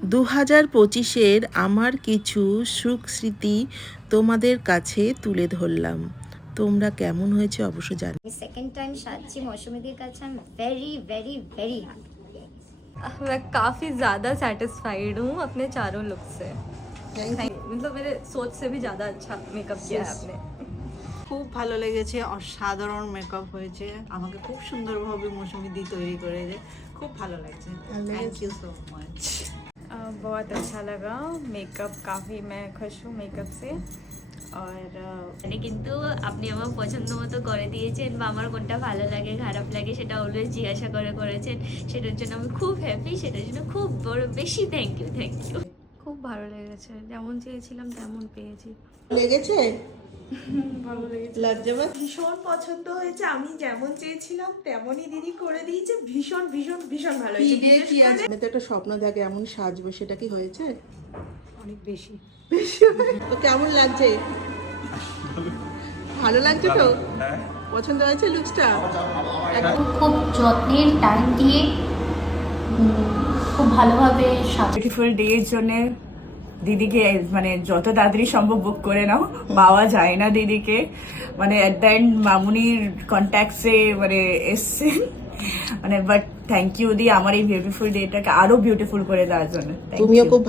2025-এর আমার কিছু সুখ স্মৃতি তোমাদের কাছে তুলে ধরলাম। তোমরা কেমন হয়েছে অবশ্য জানি। सेकंड टाइम साची मौसमी दी का I am very very very happy. मैं काफ़ी ज़्यादा सेटिस्फाइड हूँ अपने चारों लुक से। मतलब मेरे सोच से भी ज़्यादा अच्छा मेकअप किया है आपने। খুব ভালো লেগেছে, অসাধারণ মেকআপ হয়েছে, আমাকে খুব সুন্দরভাবে মৌসুমি দি তৈরি করেছে, খুব ভালো লাগছে। Thank you so much. बहुत अच्छा लगा मेकअप, काफ़ी मैं खुश हूँ मेकअप से। और মানে কিন্তু আপনি আমার পছন্দ মতো করে দিয়েছেন বা আমার কোনটা ভালো লাগে খারাপ লাগে সেটা অলওয়েজ জিজ্ঞাসা করে করেছেন, সেটার জন্য আমি খুব হ্যাপি, সেটার জন্য খুব বড় বেশি থ্যাংক ইউ। খুব ভালো লেগেছে, যেমন চেয়েছিলাম তেমন পেয়েছি। লেগেছে? ভালো লেগেছে, লজ্জাবাদ। ভীষণ পছন্দ হয়েছে, আমি যেমন চেয়েছিলাম তেমনই দিদি করে দিয়েছে। ভীষণ ভীষণ ভীষণ ভালো হয়েছে। আমি তো একটা স্বপ্ন দেখে এমন সাজবো, সেটা কি হয়েছে? অনেক বেশি। তো কেমন লাগছে? ভালো লাগছে তো? পছন্দ হয়েছে লুকসটা? খুব যত্নের টাইম দিয়ে খুব ভালোভাবে বিউটিফুল ডে এর জন্য দিদিকে মানে যত তাড়াতাড়ি সম্ভব বুক করে নাও, পাওয়া যায় না দিদিকে। মানে অ্যাট দ্য এন্ড মামুনির কন্ট্যাক্টসে মানে এসছেন, মানে বাট থ্যাংক ইউ দি আমার এই বিউটিফুল ডেটাকে আরো বিউটিফুল করে দেওয়ার জন্য। তুমিও খুব